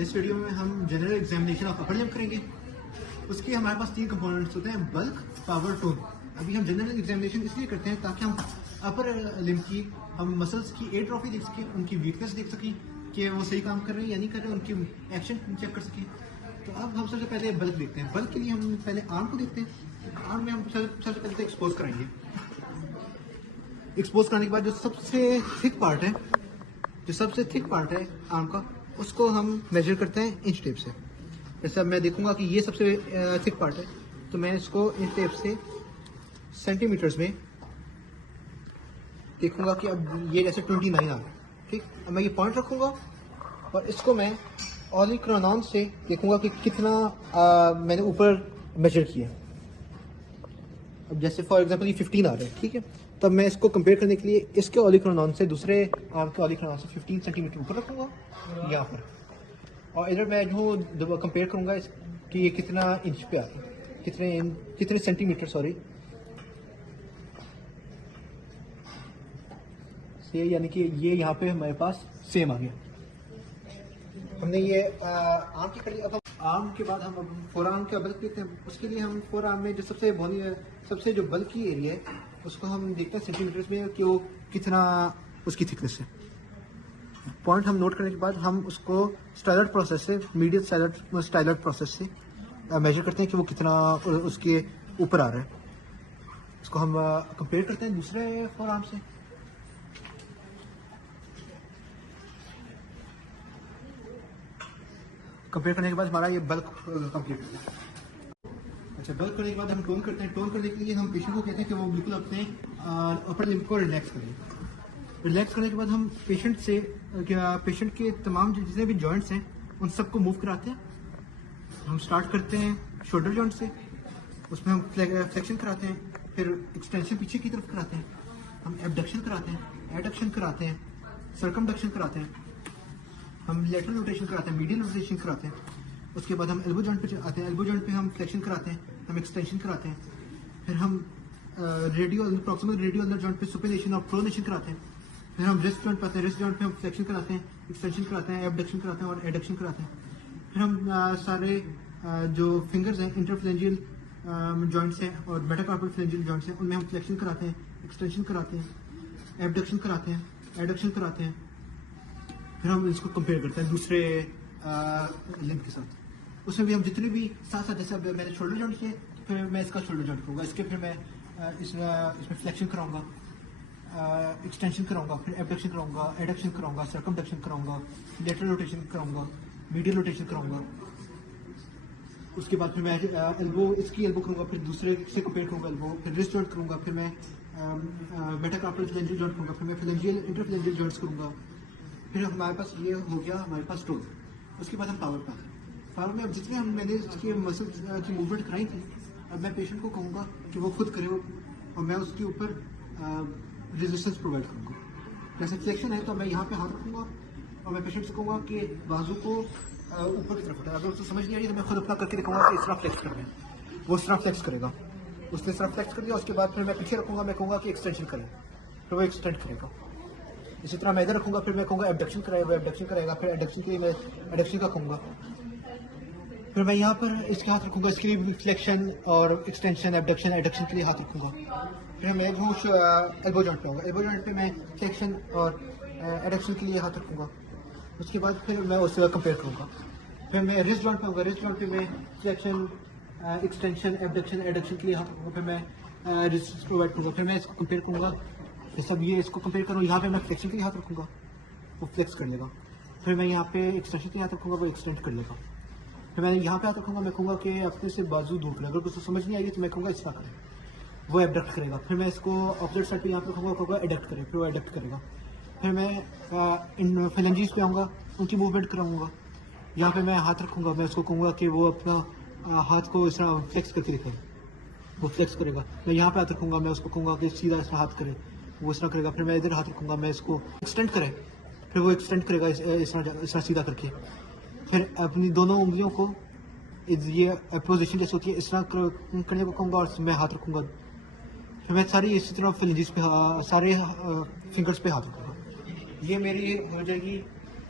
इस वीडियो में हम general examination of upper limb करेंगे। उसके हमारे पास 3 कंपोनेंट्स होते हैं, बल्क, पावर, टोन। अभी हम जनरल एग्जामिनेशन इसलिए करते हैं ताकि हम अपर लिम्ब की, हम मसल्स की एट्रोफी देख सकें, उनकी वीकनेस देख सकें कि वो सही काम कर रहे हैं या नहीं कर रहे हैं, उनकी एक्शन चेक कर सकें। तो अब हम सबसे पहले बल्क देखते हैं। बल्क के लिए हम पहले आर्म को देखते हैं। आर्म में हम सबसे पहले तो एक्सपोज कराएंगे। एक्सपोज कराने के बाद जो सबसे थिक पार्ट है, आर्म का, उसको हम मेजर करते हैं इंच टेप से। जैसे अब मैं देखूंगा कि ये सबसे थिक पार्ट है, तो मैं इसको इंच टेप से सेंटीमीटर्स में देखूंगा कि अब ये जैसे 29 आ रहा है। ठीक, अब मैं ये पॉइंट रखूंगा और इसको मैं ऑलिक्रोनॉन से देखूंगा कि कितना मैंने ऊपर मेजर किया। अब जैसे फॉर एग्जांपल ये 15 आ रहा है, ठीक है, तब मैं इसको कंपेयर करने के लिए इसके ऑलिक्रोनॉन से दूसरे आर्म के ऑलिक्रोनॉन से 15 सेंटीमीटर ऊपर रखूंगा यहाँ पर, और इधर मैं जो कंपेयर करूंगा कि ये कितना इंच पे आ रहा है, कितने सेंटीमीटर से, यानी कि ये यहाँ पे हमारे पास सेम आ गया। हमने ये आर्म की कर ली। अब आर्म के बाद हम फोर आर्म का बल्क देखते हैं। उसके लिए हम फोर आर्म में जो सबसे जो बल्की एरिया है, उसको हम देखते हैं सेंटीमीटर्स में कि वो कितना उसकी थिकनेस है। पॉइंट हम नोट करने के बाद हम उसको स्टाइलर प्रोसेस से, मीडियम स्टाइलर प्रोसेस से मेजर करते हैं कि वो कितना उसके ऊपर आ रहा है। इसको हम कंपेयर करते हैं दूसरे फोर आर्म से। कंपेयर करने के बाद हमारा ये बल्क कंप्लीट हो गया। अच्छा, बल्क करने के बाद हम टोन करते हैं। टोन करने के लिए हम पेशेंट को कहते हैं कि वो बिल्कुल अपने अपर लिम्ब को रिलैक्स करें। रिलैक्स करने के बाद हम पेशेंट के तमाम जितने भी जॉइंट्स हैं उन सबको मूव कराते हैं। हम स्टार्ट करते हैं शोल्डर जॉइंट से, उसमें हम फ्लेक्शन कराते हैं, फिर एक्सटेंशन पीछे की तरफ कराते हैं, हम एबडक्शन कराते हैं, एडक्शन कराते हैं, सर्कमडक्शन कराते हैं, हम लेटरल रोटेशन कराते हैं, मीडियल रोटेशन कराते हैं। उसके बाद हम एल्बो जॉइंट पे आते हैं। एल्बो जॉइंट पे हम फ्लेक्शन कराते हैं, हम एक्सटेंशन कराते हैं, फिर हम प्रॉक्सिमल रेडियो अल्नर जॉइंट पे सुपेनेशन और प्रोनेशन कराते हैं। फिर हम रिस्ट जॉइंट पे आते हैं। रिस्ट जॉइंट पे हम फ्लेक्शन कराते हैं, एक्सटेंशन कराते हैं, एबडक्शन कराते हैं और एडक्शन कराते हैं। फिर हम सारे जो फिंगर्स हैं, इंटरफ्लेंजियल जॉइंट्स हैं और मेटाकार्पल फ्लेंजियल जॉइंट्स हैं, उनमें हम फ्लेक्शन कराते हैं, एक्सटेंशन कराते हैं, एबडक्शन कराते हैं, एडक्शन कराते हैं। फिर हम इसको कंपेयर करते हैं दूसरे लिम्ब के साथ। उसमें भी हम जितने भी साथ जैसे अब मैंने शोल्डर जॉइंट किए, तो फिर मैं इसका शोल्डर जॉइंट करूँगा, इसके फिर मैं इसमें फ्लेक्शन कराऊंगा, एक्सटेंशन कराऊंगा, फिर एबडक्शन कराऊंगा, एडक्शन कराऊंगा, सर्कमडक्शन कराऊंगा, लेटरल रोटेशन कराऊंगा, मीडियल रोटेशन कराऊंगा। उसके बाद फिर मैं इसकी एल्बो करूँगा, फिर दूसरे से कंपेयर करूँगा एल्बो, फिर रिस्ट जॉइंट करूँगा, फिर मैं मेटाकार्पल फ्लेंजियल जॉइंट करूँगा, फिर मैं इंटरफ्लेंजियल जॉइंट्स करूँगा। फिर हमारे पास ये हो गया हमारे पास टोन। उसके बाद हम पावर पे आते हैं। पावर में अब मैंने इसकी मसल्स की मूवमेंट कराई थी, अब मैं पेशेंट को कहूँगा कि वो खुद करे और मैं उसके ऊपर रेजिस्टेंस प्रोवाइड करूँगा। जैसे फ्लेक्शन है तो मैं यहाँ पे हाथ रखूँगा और मैं पेशेंट से कहूँगा कि बाजू को ऊपर की तरफ उठाए। अगर उसको समझ नहीं आ रही तो मैं खुद अपना करके दिखाऊंगा कि इस तरह फ्लेक्स कर रहे हैं, वो इस तरह फ्लेक्स करेगा। उसने इस तरह फ्लेक्स कर दिया, उसके बाद फिर मैं पीछे रखूँगा, मैं कहूँगा कि एक्सटेंशन करें, फिर वो एक्सटेंड करेगा। इसी तरह मैं इधर रखूँगा, फिर मैं कहूँगा एबडक्शन कराएगा, वो एबडक्शन करेगा, फिर एडक्शन के लिए मैं एडक्शन का कहूँगा। फिर मैं यहाँ पर इसके हाथ रखूँगा, इसके लिए फ्लेक्शन और एक्सटेंशन, एबडक्शन, एडक्शन के लिए हाथ रखूँगा। फिर मैं जो एल्बो जॉइंट पे होगा, एल्बो जॉइंट पे मैं फ्लेक्शन और एडक्शन के लिए हाथ रखूँगा। उसके बाद फिर मैं उससे कंपेयर करूँगा। फिर मैं रिस्ट जॉइंट पे होगा, रिस्ट जॉइंट पे मैं फ्लेक्शन, एक्सटेंशन, एबडक्शन, एडक्शन के लिए हाथ रखूँगा। फिर मैं रेजिस्टेंस प्रोवाइड करूँगा। फिर मैं इसको कंपेयर करूँगा, सब ये इसको कंपेयर करूँ, यहाँ पे मैं फ्लेक्शन के लिए हाथ रखूँगा, वो फ्लेक्स कर लेगा। फिर मैं यहाँ पे एक्सटेंशन के लिए हाथ रखूँगा, वो एक्सटेंड कर लेगा। फिर मैं यहाँ पे हाथ रखूँगा, मैं कहूँगा कि अपने से बाजू दूर करें। अगर कुछ समझ नहीं आएगी तो मैं कहूँगा इस तरह करें, वो एबडक्ट करेगा। फिर मैं इसको ऑपोजिट साइड पे यहाँ पे कहूँगा एडक्ट करें, फिर वो एडक्ट करेगा। फिर मैं इन फेलेंजीज पे आऊँगा, उनकी मूवमेंट कराऊँगा। यहाँ पे मैं हाथ रखूँगा, मैं उसको कहूँगा कि वो अपना हाथ को इस तरह फ्लेक्स करके दिखाए, वो फ्लेक्स करेगा। मैं यहाँ पे हाथ रखूँगा, मैं उसको कहूँगा कि सीधा इस तरह हाथ करे, वो इस तरह करेगा। फिर मैं इधर हाथ रखूँगा, मैं इसको एक्सटेंड करें, फिर वो एक्सटेंड करेगा इस तरह सीधा करके। फिर अपनी दोनों उंगलियों को ये पोजीशन जैसे होती है इस तरह करने को कहूँगा और मैं हाथ रखूँगा। फिर मैं सारी इसी तरह फ्लेंजेस पे सारे फिंगर्स पे हाथ रखूँगा। ये मेरी हो जाएगी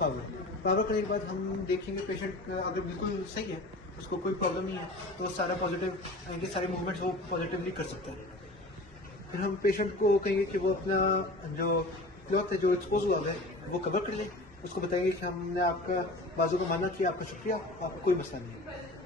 पावर। पावर करने के बाद हम देखेंगे पेशेंट अगर बिल्कुल सही है, उसको कोई प्रॉब्लम नहीं है, तो सारा पॉजिटिव आएंगे, सारे मूवमेंट्स वो पॉजिटिवली कर सकते हैं। फिर हम पेशेंट को कहेंगे कि वो अपना जो क्लॉथ है जो एक्सपोज हुआ है वो कवर कर ले। उसको बताएंगे कि हमने आपका बाजू को माना कि आपका शुक्रिया, आपको कोई मसला नहीं है।